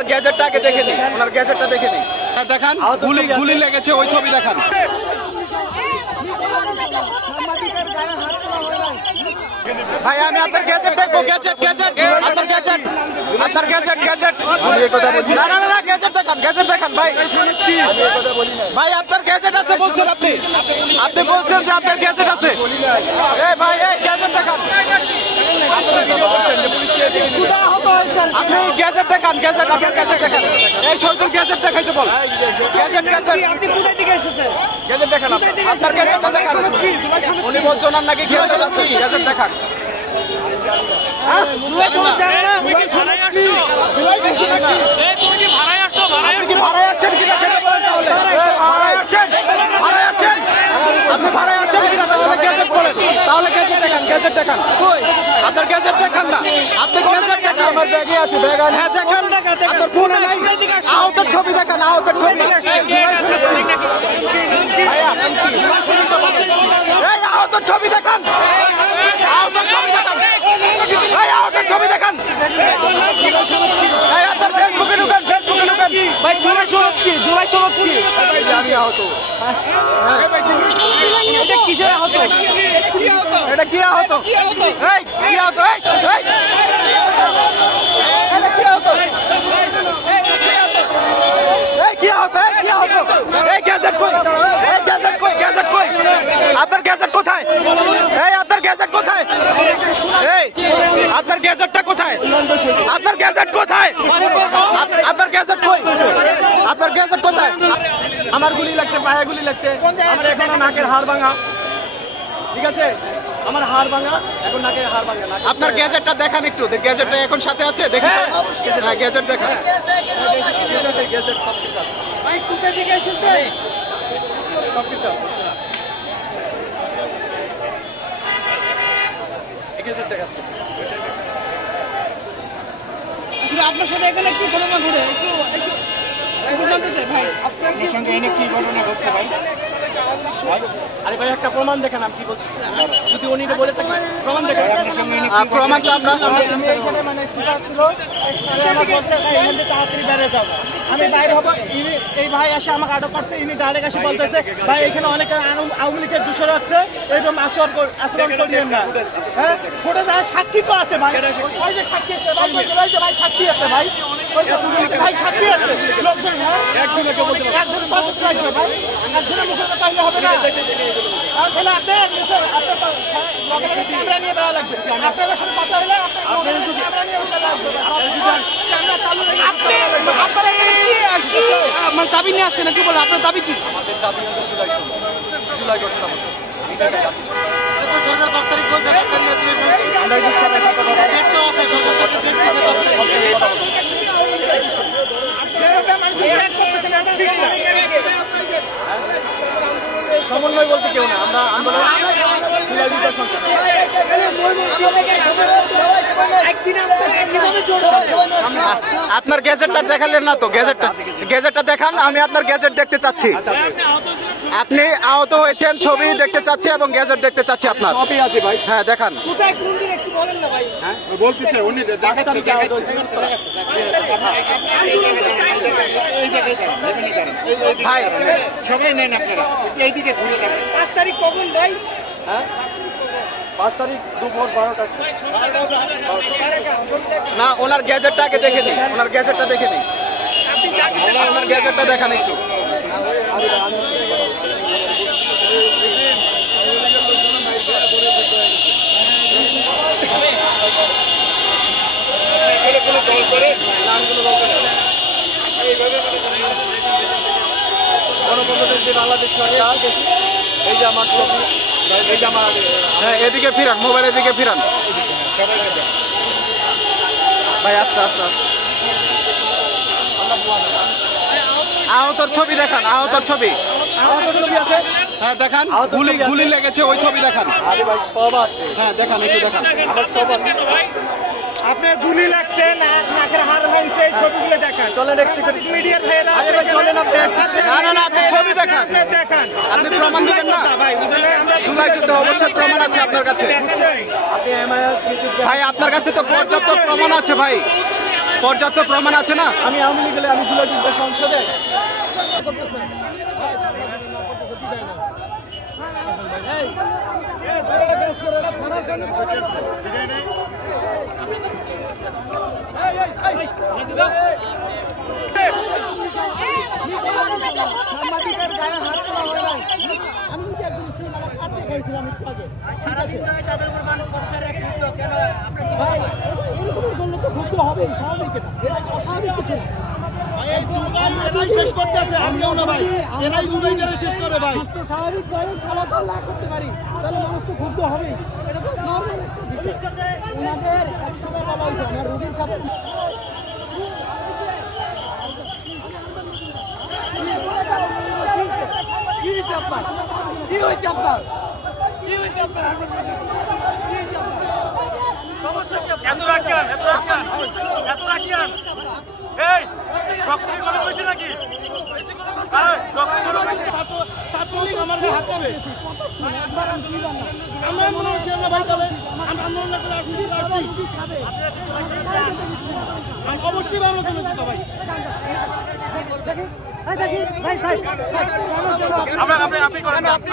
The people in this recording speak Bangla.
ওনার গ্যাজেটটা আগে দেখে নিই, ওনার গ্যাজেটটা দেখে নিই। দেখান, গুলি গুলি লেগেছে, ওই ছবি দেখান। ভাই আমি আপনার গ্যাজেট দেখবো, গ্যাজেট গ্যাজেট আপনার গ্যাজেট, আপনার গ্যাজেট গ্যাজেট। আমি এই কথা বলছি না, না না গ্যাজেট দেখান, গ্যাজেট দেখান ভাই। আমি এই কথা বলি না ভাই, আপনার গ্যাজেট আছে বলছেন আপনি, আপনি বলছেন যে আপনার গ্যাজেট আছে। এই ভাই এই গ্যাজেট দেখান, আপনি গ্যাজেট দেখান, গ্যাজেট আপনার গ্যাজেট দেখান। এই শহীদুল গ্যাজেট দেখাইতে বল, গ্যাজেট গ্যাজেট আপনি কোথা থেকে এসেছেন? গ্যাজেট দেখান, আপনার গ্যাজেটটা দেখান। উনি বলছেন ওনার নাকি গ্যাজেট আছে, গ্যাজেট দেখান। তাহলে গ্যাজেট দেখান, গ্যাজেট দেখান, আপনার গ্যাজেট দেখান না, আপনার গ্যাজেট দেখান। আমার ব্যাগে আছে, ব্যাগ আছে, হ্যাঁ দেখান। আপনার ফোনে নাই, আহতের ছবি দেখান, আহতের ছবি। এই আহতের ছবি দেখান, আহতের ছবি দেখান, এই আহতের ছবি দেখান। এই আপনার ফেসবুকে ঢুকেন, ফেসবুকে ঢুকেন ভাই। জুলাই সনদ কি? জুলাই সনদ কি? আমি আহত। এটা কিসের আহত? এটা কি আহত? এই কি আহত? এই কি আহত? এই কি আহত? এই কি আহত? এই গ্যাজেট কই? এই গ্যাজেট কই? গ্যাজেট কই? আপনার গ্যাজেট কোথায়? এই আপনার গ্যাজেট কোথায়? এই আপনার গ্যাজেটটা কোথায়? আপনার গ্যাজেট কোথায়? আপনার গ্যাজেট কই? আপনার গ্যাজেট কোথায়? আমার গুলি লাগছে, পায়ে গুলি লাগছে, আমার এখনো নাকের হাড় ভাঙা। ঠিক আছে, আমার হাড় ভাঙা, এখন নাকের হাড় ভাঙা। আপনার গ্যাজেটটা দেখান একটু, গ্যাজেটটা এখন সাথে আছে, দেখেন। হ্যাঁ গ্যাজেট দেখান। গ্যাজেট সব কিছু আছে। ভাই কোথা থেকে এসেছে? সব কিছু আছে। গ্যাজেট দেখাচ্ছে। আপনার সাথে এখানে কি ঘটনা ঘটে একটু জানতে চাই ভাই। আপনার সঙ্গে এনে কি ঘটনা ঘটছে ভাই? আরে ভাই একটা প্রমাণ দেখেন, আমি কি বলছি যদি উনি বলে থাকি প্রমাণ দেখেন। প্রমাণ তো আমরা এখানে মানে ছিল তাড়াতাড়ি বেড়ে যাবো, আমি বাইরে হবো। এই ভাই এসে আমাকে আটক করছে, ইনি ডাইরেক্ট এসে বলতেছে ভাই এখানে অনেকে আওয়ামী লীগের দূষণ হচ্ছে, এরকম আচরণ করিয়েন না। হ্যাঁ ফোটো সাক্ষী তো আছে ভাই, ওই যে সাক্ষী আছে ভাই, ভাই সাক্ষী আছে ভাই, ভাই সাক্ষী আছে লোকজন। একজনের কত লাগবে ভাই? একজনের মুখের কথা হলে হবে না। তাহলে আপনার ক্যামেরা নিয়ে বেড়া লাগবে, আপনাদের সাথে কথা হলে ক্যামেরা নিয়ে আপনারা কি মানে দাবি নিয়ে আসছেন নাকি? বলে আপনার দাবি কি? আমাদের দাবি হলো জুলাই ঘোষণা বছর। সরকার 5 তারিখ বলছে, 5 তারিখ আমরা এই সরকারের সাথে কথা সমন্বয় বলতে কেউ না, আমরা আন্দোলন আপনার গ্যাজেটটা দেখালেন না তো, গ্যাজেটটা দেখান, আমি আপনার গ্যাজেট দেখতে চাচ্ছি। আপনি আহত হয়েছেন, ছবি দেখতে চাচ্ছি এবং গ্যাজেট দেখতে চাচ্ছি আপনার। সবই আছে ভাই। হ্যাঁ দেখান। কোথায় কোন দিন একটু বলেন না ভাই। হ্যাঁ বলতেছে উনি ভাই সবাই নেন আপনারা, এইদিকে ঘুরে দেখেন। 5 তারিখ কখন ভাই? হ্যাঁ 5 তারিখ দুপুর 12টা। না ওনার গ্যাজেটটা আগে দেখে নিই, ওনার গ্যাজেটটা দেখে নিই, ওনার গ্যাজেটটা দেখান একটু। গণপ্রজাতন্ত্রী বাংলাদেশ সরকার, এই যে আমার ছবি, এই যে আমার, হ্যাঁ এদিকে ফিরান, মোবাইল এদিকে ফিরান ভাই, আস্তে আস্তে আস্তে। আহতর ছবি দেখান, আহতর ছবি। আছে হ্যাঁ দেখান, গুলি গুলি লেগেছে, ওই ছবি দেখান। আরে ভাই সব আছে, হ্যাঁ দেখান, একটু দেখান। আমার সব আছে। আপনার গুলি লাগছে, নাকের হাড় ভাঙছে, ছবিগুলো দেখান। চলেন মিডিয়ার ভাইরা, আরে ভাই চলেন আপনি। না না না আপনি ছবি দেখান, দেখান। আপনি প্রমাণ দিবেন না জুলাই যুদ্ধে? অবশ্যই প্রমাণ আছে আপনার কাছে আপনি এমআইএস ভাই, আপনার কাছে তো পর্যাপ্ত প্রমাণ আছে ভাই। পর্যাপ্ত প্রমাণ আছে না? আমি আওয়ামী লীগ হলে আমি জুলাই যুদ্ধ সংসদে সাংবাদিকের গায়ে হাত তোলা হয় নাই। আমি নিজে একজন স্টুডেন্ট, আমার কাটতে হয়েছিলাম একটু আগে। সারাদিন ধরে তাদের উপর মানুষ কেন ভাই এরকম বললে তো ক্ষুব্ধ হবেই, স্বাভাবিক। এটা অস্বাভাবিক কিছু না। শেষ করতেছে আর কেউ না ভাই, এরাই জুলাইটারে শেষ করে ভাই। স্বাভাবিক ভাবে চলাচল না করতে পারি তাহলে মানুষ তো ক্ষুব্ধ হবেই। এটা তো নর্মাল একটা বিষয়। ওনাদের একসময় বলা হয়েছে আমার রোগীর খাবার কি হয়েছে আপনার এত রাখিয়ান এই ডক্টরি কোনো কইছে নাকি? ছাত্রলীগ আমার গায়ে হাত দেবে। আমরা মনে হচ্ছে না ভাই, তাহলে আমরা আন্দোলন করে আসছি। অবশ্যই আমরা চলে যেতে ভাই। আপনি করেন না, আপনি